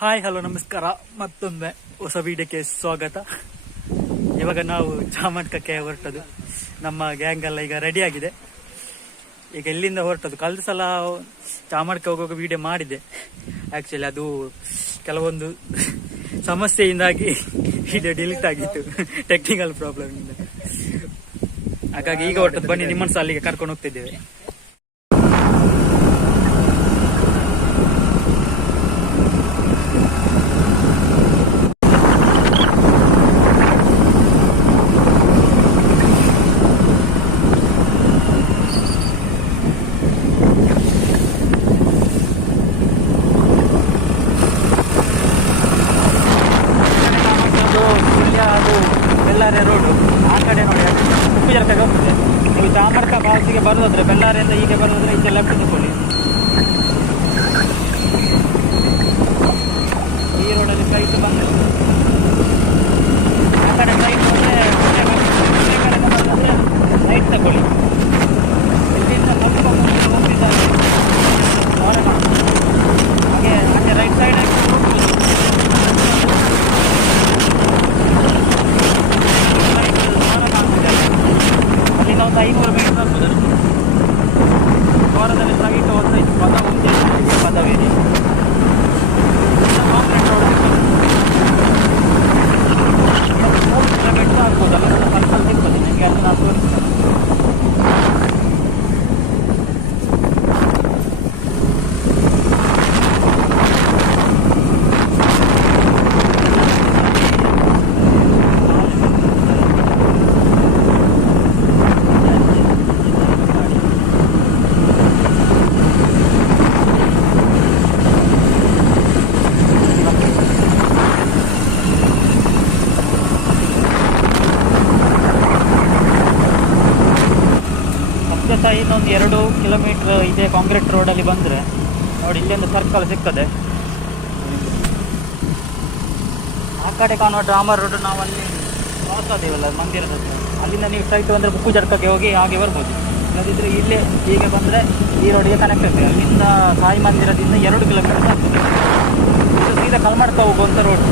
Hi hello ನಮಸ್ಕಾರ. ಮತ್ತೊಮ್ಮೆ ಹೊಸ ವಿಡಿಯೋಕ್ಕೆ ಸ್ವಾಗತ. ಇವಾಗ ನಾವು ಚಾಮಟ್ಕಕ್ಕೆ ಹೊರಟದು. ನಮ್ಮ ಗ್ಯಾಂಗ್ ಎಲ್ಲ ಈಗ ರೆಡಿ ಆಗಿದೆ. ಈಗ ಎಲ್ಲಿಂದ ಹೊರಟದು, ಕಳೆದ ಸಲ ಚಾಮಟ್ಕ ಹೋಗುವಾಗ ವಿಡಿಯೋ ಮಾಡಿದ್ದೆ. ಆಕ್ಚುಲಿ ಅದು ಕೆಲವೊಂದು ಸಮಸ್ಯೆಯಿಂದಾಗಿ ವಿಡಿಯೋ ಡಿಲೀಟ್ ಆಗಿತ್ತು, ಟೆಕ್ನಿಕಲ್ ಪ್ರಾಬ್ಲಮ್ ಇಂದ. ಹಾಗಾಗಿ ಈಗ ಹೊರಟದು. ಬನ್ನಿ, ನಿಮ್ಮನ್ನು ಸಹ ಅಲ್ಲಿಗೆ ಕರ್ಕೊಂಡು ಹೋಗ್ತಿದ್ದೇವೆ. ಬೆಳ್ಳಾರೆ ರೋಡು ಆ ಕಡೆ ನೋಡಿ, ಉಪ್ಪುಜರ್ಕಾಗಿ ಹೋಗ್ತದೆ. ನೀವು ಚಾಮರ್ಕ ಫಾಲ್ಸಿಗೆ ಬರೋದಾದ್ರೆ ಬೆಳ್ಳಾರೆಯಿಂದ ಹೀಗೆ ಬರೋದಾದ್ರೆ ಈಚೆ ಲೆಫ್ಟ್ ತಗೊಳ್ಳಿ. ಈ ರೋಡಲ್ಲಿ ಸ್ಟ್ರೈಟ್ ಬಂದರೆ ಆ ಕಡೆ ಸ್ಟ್ರೈಟ್ ಬಂದರೆ ಈ ಕಡೆ ಬರೋದಾದ್ರೆ ರೈಟ್ ತಗೊಳ್ಳಿ. ಇಲ್ಲಿಂದ ಸ್ವಲ್ಪ ಮುಂದೆ ಹೋಗ್ತಿದ್ದಾರೆ ನೋಡೋಣ. ಹಾಗೆ ಹಾಗೆ ರೈಟ್ ಸೈಡ್ ಹೋಗ್ಬೋದು. ಅಲ್ಲಿಂದ ಒಂದು 500 ಮೀಟರ್ ಆಗ್ಬೋದು. ವಾರದಲ್ಲಿ ಸ್ಟ್ರೈಟ್ ಹೋದ್ರೆ ಪದ ಮುಂದೆ ಪದವೇರಿ ಕಾಂಕ್ರೀಟ್ ರೋಡ್ 3 ಕಿಲೋಮೀಟರ್ ಆಗ್ಬೋದು. ಅಲ್ಲಿಂದ ಸರ್ಕಲ್ ಸಿಗ್ತದೆ ನಿಮಗೆ, ಅಲ್ಲಿ ನಾನು ತೋರಿಸ್ತೇನೆ. ಇನ್ನೊಂದು 2 ಕಿಲೋಮೀಟರ್ ಇದೆ ಕಾಂಕ್ರೀಟ್ ರೋಡಲ್ಲಿ ಬಂದರೆ ನೋಡಿ, ಇಲ್ಲೊಂದು ಸರ್ಕಲ್ ಸಿಗ್ತದೆ. ಆ ಕಡೆ ಕಾಣುವ ಡ್ರಾಮರ್ ರೋಡ್ ನಾವು ಅಲ್ಲಿ ಕ್ರಾಸ್ ಆದೇವಲ್ಲ ಮಂದಿರದ ಹತ್ರ, ಅಲ್ಲಿಂದ ನೀವು ಸ್ಟ್ರೈಟ್ ಬಂದರೆ ಬುಕ್ಕುಜರ್ಕಕ್ಕೆ ಹೋಗಿ ಹಾಗೆ ಬರ್ಬೋದು. ಇಲ್ಲದಿದ್ದರೆ ಇಲ್ಲೇ ಹೀಗೆ ಬಂದರೆ ಈ ರೋಡಿಗೆ ಕನೆಕ್ಟ್ ಆಗ್ತದೆ. ಅಲ್ಲಿಂದ ಸಾಯಿ ಮಂದಿರದಿಂದ 2 ಕಿಲೋಮೀಟರ್ ಆಗ್ತದೆ. ಇದು ಸೀದಾ ಕಲ್ಮಡ್ಕ ಹೋಗುವಂಥ ರೋಡ್.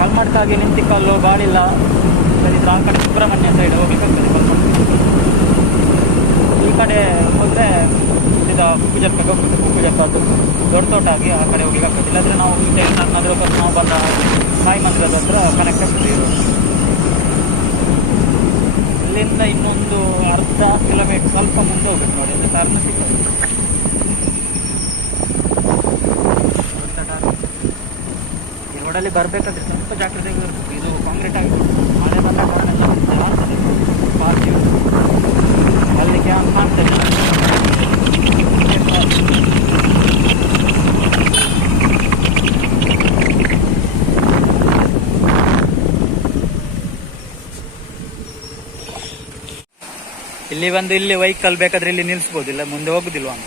ಕಲ್ಮಡ್ಕಾಗಿ ನಿಂತಿಕಲ್ಲು ಗಾಳಿಲ್ಲ, ಇಲ್ಲದಿದ್ದರೆ ಆ ಕಡೆ ಸುಬ್ರಹ್ಮಣ್ಯ ಸೈಡ್ ಹೋಗ್ಲಿಕ್ಕಾಗ್ತದೆ. ಈ ಕಡೆ ಹೋದರೆ ಸೀದಾ ಉಪ್ಪುಜರ್ಕಕ್ಕೆ ಹೋಗ್ತದೆ. ಉಪ್ಪುಜರ್ಕ ಅದು ದೊಡ್ಡ ತೋಟ ಆಗಿ ಆ ಕಡೆ ಹೋಗ್ಲಿಕ್ಕೆ ಆಗ್ತದೆ. ಇಲ್ಲಾಂದರೆ ನಾವು ಈಚೆ ನಗರ ನಾವು ಬಂದ ಸಾಯಿ ಮಂದಿರದ ಹತ್ರ ಕನೆಕ್ಟ್ ಆಗ್ತದೆ. ಇಲ್ಲಿಂದ ಇನ್ನೊಂದು ಅರ್ಧ ಕಿಲೋಮೀಟರ್ ಸ್ವಲ್ಪ ಮುಂದೆ ಹೋಗ್ಬೇಕು ನೋಡಿ, ಅಲ್ಲಿ ಟರ್ನ್ ಸಿಗ್ತದೆ. ಈ ರೋಡಲ್ಲಿ ಬರಬೇಕಾದ್ರೆ ಸ್ವಲ್ಪ ಜಾಗ್ರತೆ ಇರಬೇಕು. ಇದು ಕಾಂಕ್ರೀಟ್ ಆಗಿ ಮಳೆ ಬಂದ ಕಾರಣ ಜಾಸ್ತಿ ಪಾರ್ಕಿಂಗ್ ಅಲ್ಲಿ ಕಾಣ್ತದೆ. ಇಲ್ಲಿ ಬಂದು ಇಲ್ಲಿ ವೆಹಿಕಲ್ ಬೇಕಾದ್ರೆ ಇಲ್ಲಿ ನಿಲ್ಲಿಸ್ಬೋದಿಲ್ಲ, ಮುಂದೆ ಹೋಗುದಿಲ್ವ ಅಂತ.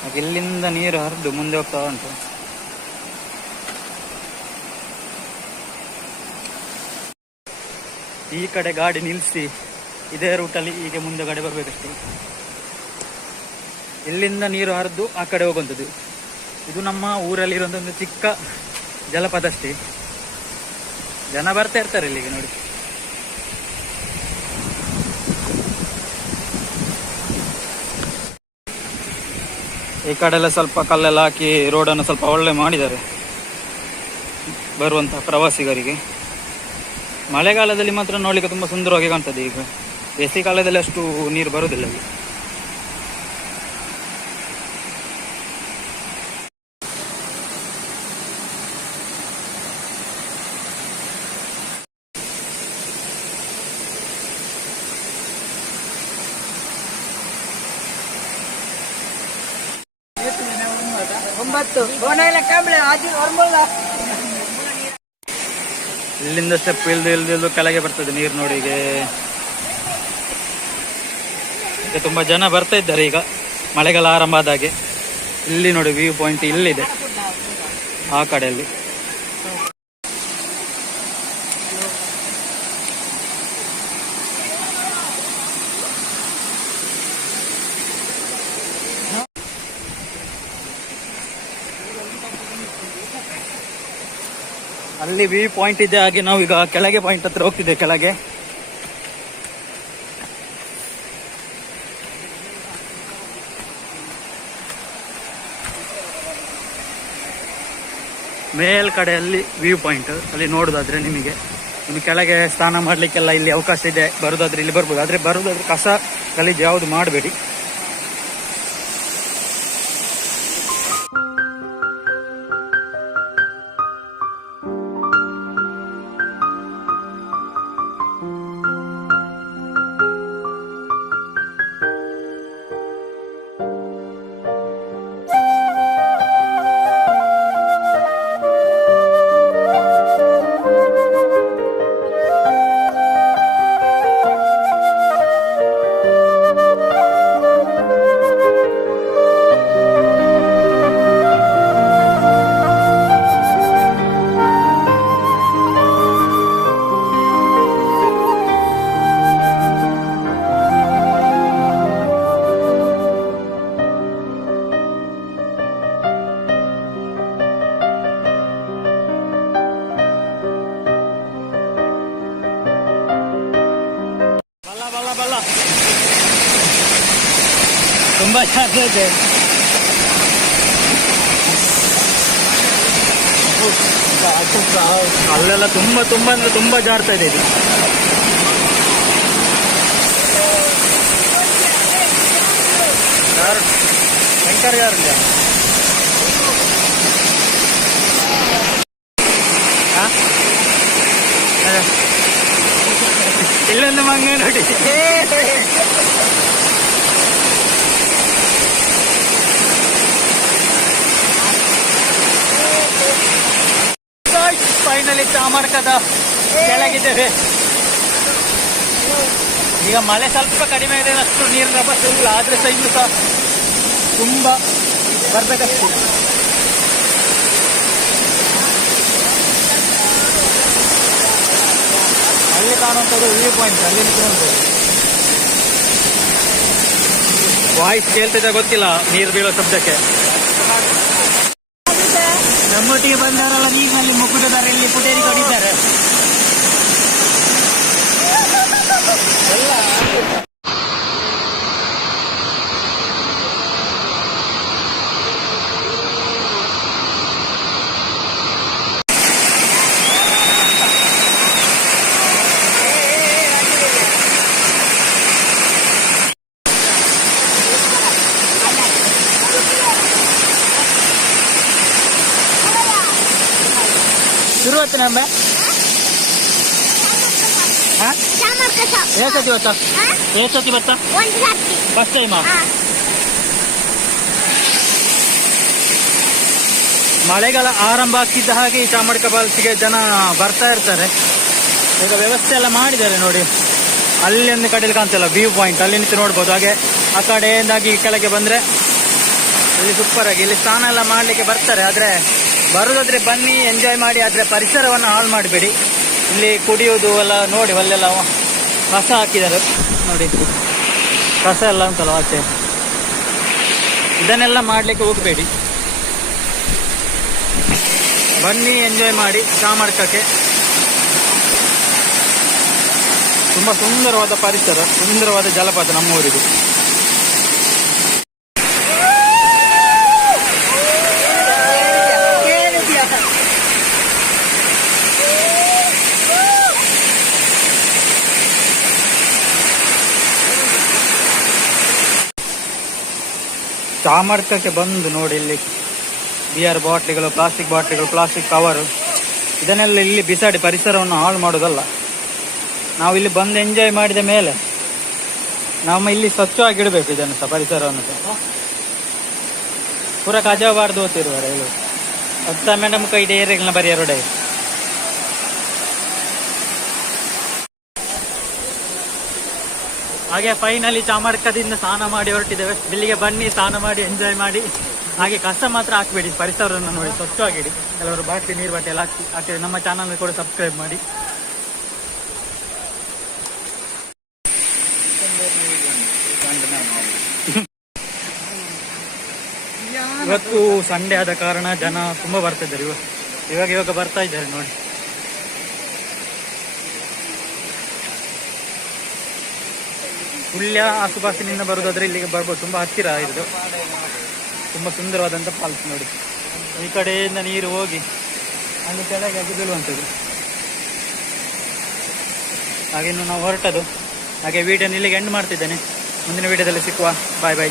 ಹಾಗೆ ಇಲ್ಲಿಂದ ನೀರು ಹರಿದು ಮುಂದೆ ಹೋಗ್ತಾ ಉಂಟು. ಈ ಕಡೆ ಗಾಡಿ ನಿಲ್ಲಿಸಿ ಇದೇ ರೂಟಲ್ಲಿ ಹೀಗೆ ಮುಂದೆಗಡೆ ಬರಬೇಕಷ್ಟೇ. ಇಲ್ಲಿಂದ ನೀರು ಹರಿದು ಆ ಕಡೆ ಹೋಗುವಂಥದ್ದು. ಇದು ನಮ್ಮ ಊರಲ್ಲಿರುವಂಥ ಒಂದು ಚಿಕ್ಕ ಜಲಪಾತ ಅಷ್ಟೇ. ಜನ ಬರ್ತಾ ಇರ್ತಾರೆ ಇಲ್ಲಿಗೆ ನೋಡಿ. ಈ ಕಡೆ ಎಲ್ಲ ಸ್ವಲ್ಪ ಕಲ್ಲೆಲ್ಲ ಹಾಕಿ ರೋಡನ್ನು ಸ್ವಲ್ಪ ಒಳ್ಳೆ ಮಾಡಿದ್ದಾರೆ ಬರುವಂಥ ಪ್ರವಾಸಿಗರಿಗೆ. ಮಳೆಗಾಲದಲ್ಲಿ ಮಾತ್ರ ನೋಡಲಿಕ್ಕೆ ತುಂಬ ಸುಂದರವಾಗಿ ಕಾಣ್ತದೆ. ಈಗ ಬೇಸಿಗೆ ಕಾಲದಲ್ಲಿ ಅಷ್ಟು ನೀರು ಬರುವುದಿಲ್ಲ ಇಲ್ಲಿ. ಇಲ್ಲಿಂದ ಸ್ಟೆಪ್ ಇಲ್ದು ಕೆಳಗೆ ಬರ್ತದೆ ನೀರು ನೋಡಿ. ಈಗ ತುಂಬಾ ಜನ ಬರ್ತಾ ಇದ್ದಾರೆ. ಈಗ ಮಳೆಗಾಲ ಆರಂಭ ಆದಾಗೆ ಇಲ್ಲಿ ನೋಡಿ ವ್ಯೂ ಪಾಯಿಂಟ್ ಇಲ್ಲಿದೆ ಆ ಕಡೆಯಲ್ಲಿ. ಅಲ್ಲಿ ವ್ಯೂ ಪಾಯಿಂಟ್ ಇದೆ. ಹಾಗೆ ನಾವು ಈಗ ಕೆಳಗೆ ಪಾಯಿಂಟ್ ಹತ್ರ ಹೋಗ್ತಿದ್ದೇವೆ. ಕೆಳಗೆ ಮೇಲ್ಕಡೆಯಲ್ಲಿ ವ್ಯೂ ಪಾಯಿಂಟ್ ಅಲ್ಲಿ ನೋಡೋದಾದ್ರೆ ನಿಮಗೆ ಕೆಳಗೆ ಸ್ನಾನ ಮಾಡ್ಲಿಕ್ಕೆಲ್ಲ ಇಲ್ಲಿ ಅವಕಾಶ ಇದೆ. ಬರೋದಾದ್ರೆ ಇಲ್ಲಿ ಬರ್ಬೋದು. ಆದ್ರೆ ಬರೋದಾದ್ರೆ ಕಸ ಗಲೀಜು ಯಾವುದು ಮಾಡಬೇಡಿ. ತುಂಬಾ ಚೆನ್ನಾಗಿದೆ. ಅಲ್ಲೆಲ್ಲ ತುಂಬಾ ತುಂಬಾ ಅಂದ್ರೆ ತುಂಬಾ ಜಾರ್ತಾ ಇದೆ ಇದು. ಶಂಕರ್ ಯಾರಿಲ್ಲ ಇಲ್ಲೊಂದು ಮಂಗ ನೋಡಿ. ಫೈನಲಿ ಚಾಮರ್ಕದ ಕೆಳಗಿದ್ದೇವೆ. ಈಗ ಮಳೆ ಸ್ವಲ್ಪ ಕಡಿಮೆ ಇದೆ, ಅಷ್ಟು ನೀರಿನ ರಭಸ ಇಲ್ಲ. ಆದ್ರೆ ಸಹ ಇನ್ನು ಸಹ ತುಂಬಾ ಬರ್ಬೇಕಷ್ಟೇ. ಅಲ್ಲಿ ಕಾಣುವಂಥದ್ದು ವ್ಯೂ ಪಾಯಿಂಟ್. ಅಲ್ಲಿ ನಿಂತ್ಕೊಂಡು ವಾಯ್ಸ್ ಕೇಳ್ತಿದ್ದೆ ಗೊತ್ತಿಲ್ಲ ನೀರು ಬೀಳೋ ಶಬ್ದಕ್ಕೆ. ನಮ್ಮೊಟ್ಟಿಗೆ ಬಂದವರೆಲ್ಲ ನೀರಿನಲ್ಲಿ ಮುಗುದಿದ್ದಾರೆ. ಇಲ್ಲಿ ಪುಟೇರಿ ಕಡಿದ್ದಾರೆ ಎಲ್ಲ. ಶುರುವಾತು ನಮ್ಮ ಏಸತಿ ಬತ್ತ ಏಸತಿ ಬತ್ತ ಫಸ್ಟ್ ಟೈಮ್. ಮಳೆಗಾಲ ಆರಂಭ ಆಗ್ತಿದ್ದ ಹಾಗೆ ಈ ಚಾಮಡ್ಕ ಫಾಲ್ಸ್ಗೆ ಜನ ಬರ್ತಾ ಇರ್ತಾರೆ. ಈಗ ವ್ಯವಸ್ಥೆ ಎಲ್ಲ ಮಾಡಿದ್ದಾರೆ ನೋಡಿ. ಅಲ್ಲಿ ಒಂದು ಕಡೆಯಲ್ಲಿ ಕಾಣ್ತಿಲ್ಲ ವ್ಯೂ ಪಾಯಿಂಟ್, ಅಲ್ಲಿ ನಿಂತು ನೋಡ್ಬೋದು. ಹಾಗೆ ಆ ಕಡೆಯಿಂದಾಗಿ ಕೆಳಗೆ ಬಂದ್ರೆ ಇಲ್ಲಿ ಸೂಪರ್ ಆಗಿ ಇಲ್ಲಿ ಸ್ನಾನ ಎಲ್ಲ ಮಾಡ್ಲಿಕ್ಕೆ ಬರ್ತಾರೆ. ಆದ್ರೆ ಬರುದಾದ್ರೆ ಬನ್ನಿ, ಎಂಜಾಯ್ ಮಾಡಿ. ಆದ್ರೆ ಪರಿಸರವನ್ನು ಹಾಳು ಮಾಡಬೇಡಿ. ಇಲ್ಲಿ ಕುಡಿಯುವುದು ಎಲ್ಲ ನೋಡಿ, ಅಲ್ಲೆಲ್ಲ ಕಸ ಹಾಕಿದ್ದಾರೆ ನೋಡಿ. ಕಸ ಎಲ್ಲ ಉಂಟಲ್ಲ ಆಚೆ, ಇದನ್ನೆಲ್ಲ ಮಾಡ್ಲಿಕ್ಕೆ ಹೋಗಬೇಡಿ. ಬನ್ನಿ, ಎಂಜಾಯ್ ಮಾಡಿ. ಚಾಮಡ್ಕಕ್ಕೆ ತುಂಬಾ ಸುಂದರವಾದ ಪರಿಸರ, ಸುಂದರವಾದ ಜಲಪಾತ ನಮ್ಮೂರಿದು. ಚಾಮಡ್ಕಕ್ಕೆ ಬಂದು ನೋಡಿ, ಇಲ್ಲಿ ಬಿಯರ್ ಬಾಟ್ಲಿಗಳು, ಪ್ಲಾಸ್ಟಿಕ್ ಬಾಟ್ಲಿಗಳು, ಪ್ಲಾಸ್ಟಿಕ್ ಕವರು ಇದನ್ನೆಲ್ಲ ಇಲ್ಲಿ ಬಿಸಾಡಿ ಪರಿಸರವನ್ನು ಹಾಳು ಮಾಡೋದಲ್ಲ. ನಾವು ಇಲ್ಲಿ ಬಂದು ಎಂಜಾಯ್ ಮಾಡಿದ ಮೇಲೆ ನಮ್ಮ ಇಲ್ಲಿ ಸ್ವಚ್ಛವಾಗಿಡಬೇಕು ಇದನ್ನು ಸಹ, ಪರಿಸರವನ್ನು ಸಹ. ಪೂರ ಕಜಾಬಾರ್ದು ಓದ್ತಿರುವಾರೆ ಹೇಳು ಅತ್ತ ಮೇಡಮ್ ಕೈಡೆ ಏರಿಯಲ್ನ ಬರೆಯರೋಡೆ. ಹಾಗೆ ಫೈನಲಿ ಚಾಮಡ್ಕದಿಂದ ಸ್ನಾನ ಮಾಡಿ ಹೊರಟಿದ್ದೇವೆ. ಇಲ್ಲಿಗೆ ಬನ್ನಿ, ಸ್ನಾನ ಮಾಡಿ ಎಂಜಾಯ್ ಮಾಡಿ. ಹಾಗೆ ಕಸ ಮಾತ್ರ ಹಾಕಬೇಡಿ, ಪರಿಸರವನ್ನು ನೋಡಿ ಸ್ವಚ್ಛವಾಗಿಡಿ. ಕೆಲವರು ಬಾಟ್ಲಿ, ನೀರು ಬಾಟಲಿ ಎಲ್ಲ ಹಾಕಿ ನಮ್ಮ ಚಾನಲ್ ಕೂಡ ಸಬ್ಸ್ಕ್ರೈಬ್ ಮಾಡಿ. ಇವತ್ತು ಸಂಡೇ ಆದ ಕಾರಣ ಜನ ತುಂಬಾ ಬರ್ತಾ ಇದ್ದಾರೆ. ಇವಾಗ ಬರ್ತಾ ಇದ್ದಾರೆ ನೋಡಿ. ಹುಲ್ಯ ಆಸುಪಾಸಿನಿಂದ ಬರೋದಾದ್ರೆ ಇಲ್ಲಿಗೆ ಬರ್ಬೋದು, ತುಂಬ ಹತ್ತಿರ ಇದು, ತುಂಬ ಸುಂದರವಾದಂಥ ಫಾಲ್ಸ್ ನೋಡಿ. ಈ ಕಡೆಯಿಂದ ನೀರು ಹೋಗಿ ಅಲ್ಲಿ ಕೆಳಗೆ ಆಗಿ ಬೀಳುವಂಥದ್ದು. ಹಾಗೆ ಇನ್ನು ನಾವು ಹೊರಟದು. ಹಾಗೆ ವಿಡಿಯೋನ ಇಲ್ಲಿಗೆ ಎಂಡ್ ಮಾಡ್ತಿದ್ದೇನೆ. ಮುಂದಿನ ವಿಡಿಯೋದಲ್ಲಿ ಸಿಕ್ಕುವ. ಬಾಯ್ ಬಾಯ್.